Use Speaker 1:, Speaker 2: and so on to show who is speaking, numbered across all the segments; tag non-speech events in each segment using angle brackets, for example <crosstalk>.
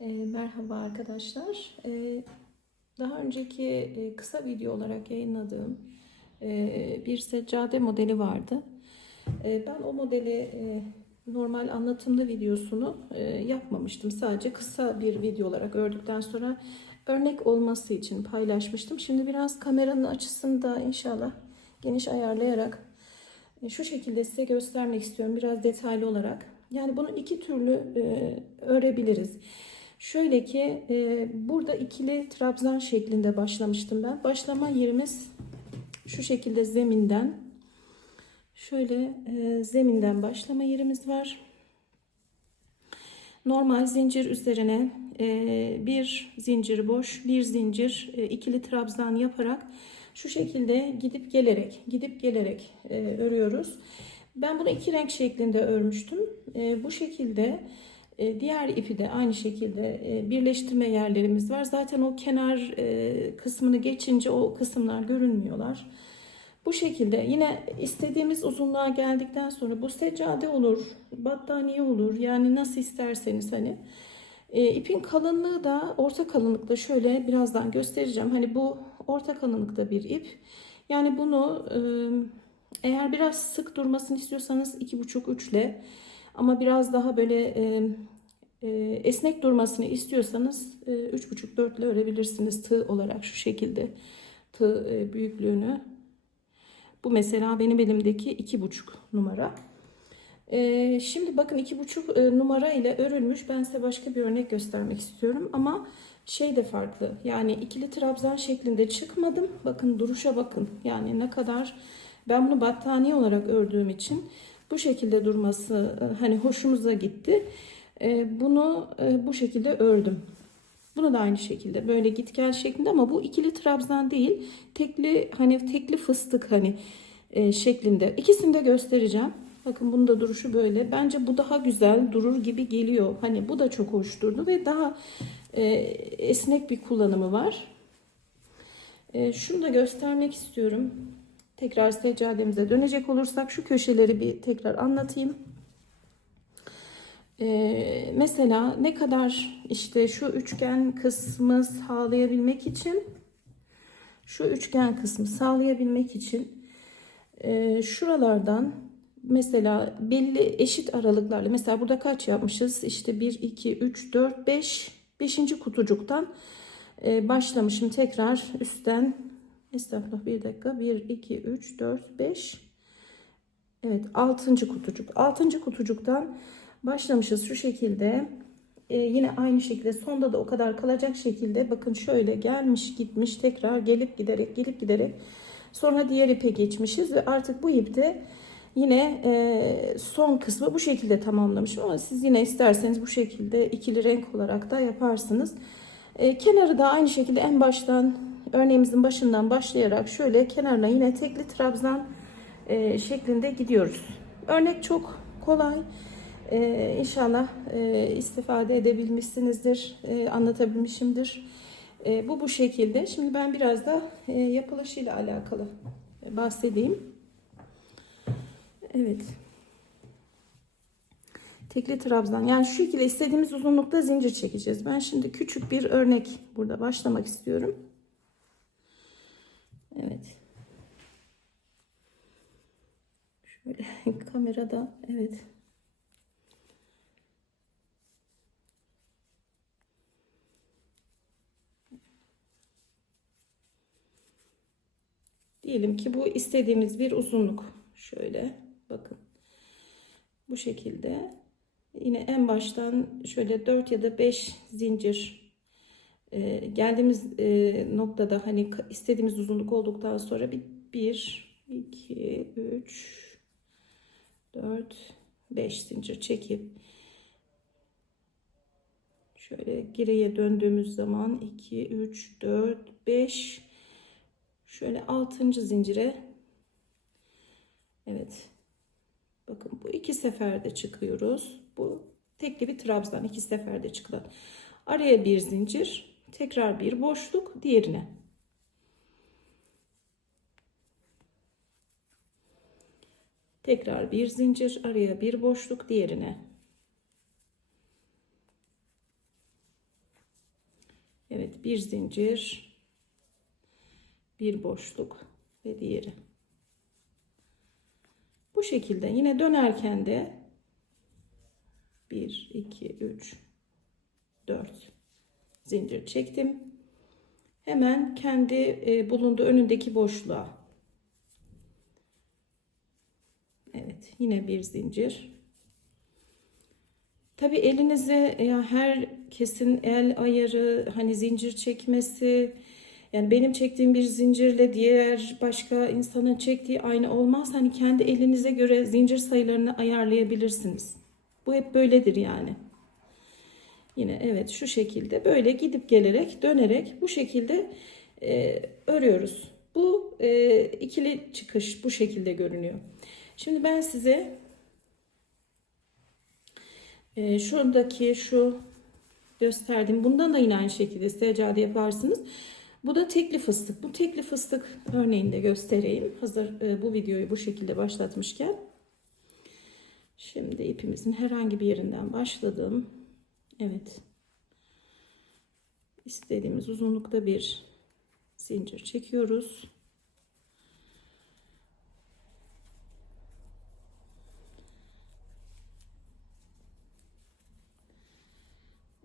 Speaker 1: E, merhaba arkadaşlar. E, daha önceki e, kısa video olarak yayınladığım e, bir seccade modeli vardı. E, ben o modeli e, normal anlatımlı videosunu e, yapmamıştım. Sadece kısa bir video olarak ördükten sonra örnek olması için paylaşmıştım. Şimdi biraz kameranın açısını da inşallah geniş ayarlayarak e, şu şekilde size göstermek istiyorum biraz detaylı olarak. Yani bunu iki türlü e, örebiliriz. Şöyle ki e, burada ikili trabzan şeklinde başlamıştım ben. Başlama yerimiz şu şekilde zeminden. Şöyle e, zeminden başlama yerimiz var. Normal zincir üzerine e, bir zincir boş, bir zincir e, ikili trabzan yaparak şu şekilde gidip gelerek, gidip gelerek e, örüyoruz. Ben bunu iki renk şeklinde örmüştüm. E, bu şekilde diğer ipi de aynı şekilde e, birleştirme yerlerimiz var. Zaten o kenar e, kısmını geçince o kısımlar görünmüyorlar. Bu şekilde yine istediğimiz uzunluğa geldikten sonra bu seccade olur, battaniye olur. Yani nasıl isterseniz hani. E, ipin kalınlığı da orta kalınlıkta şöyle birazdan göstereceğim. Hani bu orta kalınlıkta bir ip. Yani bunu e, eğer biraz sık durmasını istiyorsanız 2,5-3 ile ama biraz daha böyle e, e, esnek durmasını istiyorsanız e, 3,5-4 ile örebilirsiniz tığ olarak şu şekilde tığ e, büyüklüğünü. Bu mesela benim elimdeki 2,5 numara. E, şimdi bakın 2,5 e, numara ile örülmüş. Ben size başka bir örnek göstermek istiyorum ama şey de farklı. Yani ikili trabzan şeklinde çıkmadım. Bakın duruşa bakın. Yani ne kadar ben bunu battaniye olarak ördüğüm için bu şekilde durması e, hani hoşumuza gitti. E, bunu e, bu şekilde ördüm. Bunu da aynı şekilde böyle git gel şeklinde ama bu ikili trabzan değil. Tekli hani tekli fıstık hani şeklinde. İkisini de göstereceğim. Bakın bunun da duruşu böyle. Bence bu daha güzel durur gibi geliyor. Hani bu da çok hoş durdu ve daha esnek bir kullanımı var. Şunu da göstermek istiyorum. Tekrar seccademize dönecek olursak şu köşeleri bir tekrar anlatayım. Ee, mesela ne kadar işte şu üçgen kısmı sağlayabilmek için şu üçgen kısmı sağlayabilmek için e, şuralardan mesela belli eşit aralıklarla mesela burada kaç yapmışız işte 1 2 3 4 5 5. kutucuktan e, başlamışım tekrar üstten Estağfurullah bir dakika. 1, 2, 3, 4, 5. Evet 6. kutucuk. 6. kutucuktan başlamışız şu şekilde. Ee, yine aynı şekilde sonda da o kadar kalacak şekilde bakın şöyle gelmiş gitmiş tekrar gelip giderek gelip giderek sonra diğer ipe geçmişiz ve artık bu ipte yine e, son kısmı bu şekilde tamamlamışım ama siz yine isterseniz bu şekilde ikili renk olarak da yaparsınız. E, kenarı da aynı şekilde en baştan örneğimizin başından başlayarak şöyle kenarına yine tekli trabzan e, şeklinde gidiyoruz. Örnek çok kolay. E, inşallah e, istifade edebilmişsinizdir, e, anlatabilmişimdir. E, bu bu şekilde. Şimdi ben biraz da e, yapılışıyla alakalı bahsedeyim. Evet. Tekli trabzan. Yani şu şekilde istediğimiz uzunlukta zincir çekeceğiz. Ben şimdi küçük bir örnek burada başlamak istiyorum. Evet. Şöyle <laughs> kamerada evet. Diyelim ki bu istediğimiz bir uzunluk. Şöyle bakın. Bu şekilde. Yine en baştan şöyle 4 ya da 5 zincir e, geldiğimiz e, noktada hani istediğimiz uzunluk olduktan sonra bir 1 2 3 4 5 zincir çekip şöyle geriye döndüğümüz zaman 2 3 4 5 şöyle 6. zincire Evet bakın bu iki seferde çıkıyoruz bu tekli bir trabzan iki seferde çıkılan araya bir zincir Tekrar bir boşluk diğerine. Tekrar bir zincir araya bir boşluk diğerine. Evet bir zincir bir boşluk ve diğeri. Bu şekilde yine dönerken de 1 2 3 4 zincir çektim. Hemen kendi e, bulunduğu önündeki boşluğa. Evet, yine bir zincir. Tabi elinize ya herkesin el ayarı, hani zincir çekmesi, yani benim çektiğim bir zincirle diğer başka insanın çektiği aynı olmaz. Hani kendi elinize göre zincir sayılarını ayarlayabilirsiniz. Bu hep böyledir yani. Yine evet şu şekilde böyle gidip gelerek dönerek bu şekilde e, örüyoruz. Bu e, ikili çıkış bu şekilde görünüyor. Şimdi ben size e, şuradaki şu gösterdiğim bundan da yine aynı şekilde secade yaparsınız. Bu da tekli fıstık. Bu tekli fıstık örneğini de göstereyim. Hazır e, bu videoyu bu şekilde başlatmışken. Şimdi ipimizin herhangi bir yerinden başladım. Evet. İstediğimiz uzunlukta bir zincir çekiyoruz.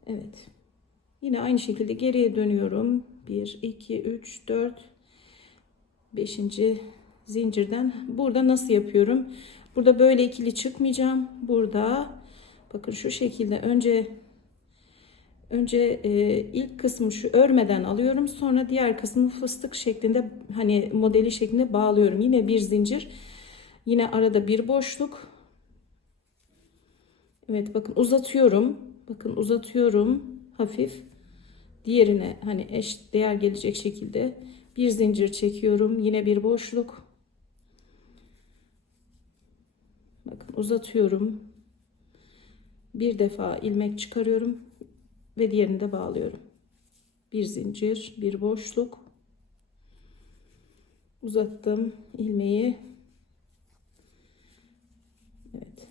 Speaker 1: Evet. Yine aynı şekilde geriye dönüyorum. 1 2 3 4 5. zincirden burada nasıl yapıyorum? Burada böyle ikili çıkmayacağım. Burada bakın şu şekilde önce önce e, ilk kısmı şu örmeden alıyorum. Sonra diğer kısmı fıstık şeklinde hani modeli şeklinde bağlıyorum. Yine bir zincir. Yine arada bir boşluk. Evet bakın uzatıyorum. Bakın uzatıyorum hafif. Diğerine hani eş değer gelecek şekilde bir zincir çekiyorum. Yine bir boşluk. Bakın uzatıyorum. Bir defa ilmek çıkarıyorum ve diğerini de bağlıyorum. Bir zincir, bir boşluk. Uzattım ilmeği. Evet.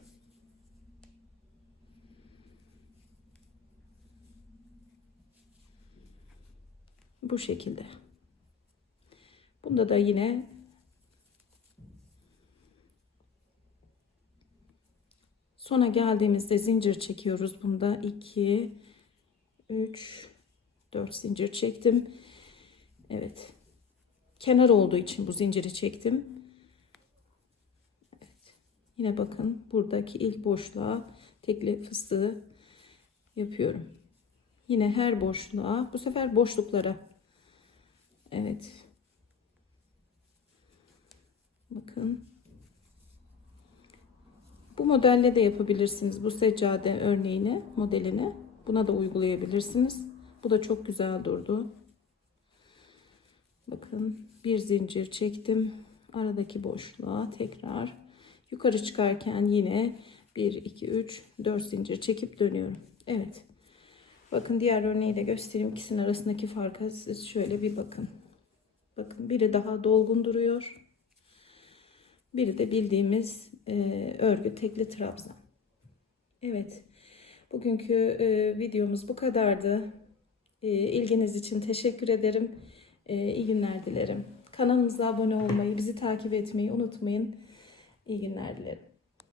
Speaker 1: Bu şekilde. Bunda da yine sona geldiğimizde zincir çekiyoruz. Bunda 2 3 4 zincir çektim. Evet. Kenar olduğu için bu zinciri çektim. Evet. Yine bakın buradaki ilk boşluğa tekli fıstığı yapıyorum. Yine her boşluğa bu sefer boşluklara Evet. Bakın. Bu modelle de yapabilirsiniz. Bu seccade örneğini, modelini. Buna da uygulayabilirsiniz. Bu da çok güzel durdu. Bakın bir zincir çektim. Aradaki boşluğa tekrar yukarı çıkarken yine 1, 2, 3, 4 zincir çekip dönüyorum. Evet. Bakın diğer örneği de göstereyim. İkisinin arasındaki farka siz şöyle bir bakın. Bakın biri daha dolgun duruyor. Biri de bildiğimiz e, örgü tekli trabzan. Evet. Bugünkü e, videomuz bu kadardı. E, ilginiz için teşekkür ederim. E, iyi günler dilerim. Kanalımıza abone olmayı, bizi takip etmeyi unutmayın. İyi günler dilerim.